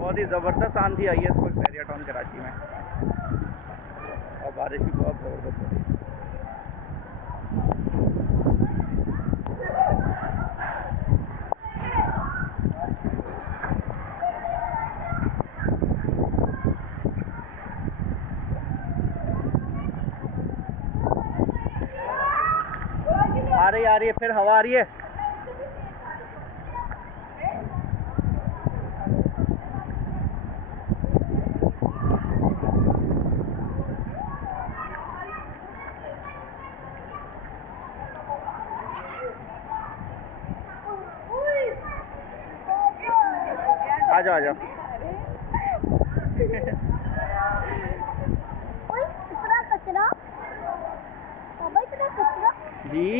बहुत ही ज़बरदस्त आंधी आई है इस वक्त बहरिया टाउन कराची में, और बारिश भी बहुत ज़बरदस्त हो रही है। आ रही है, फिर हवा आ रही है। आ जाओ आ जाओ। इतना कचरा, इतना कचरा जी।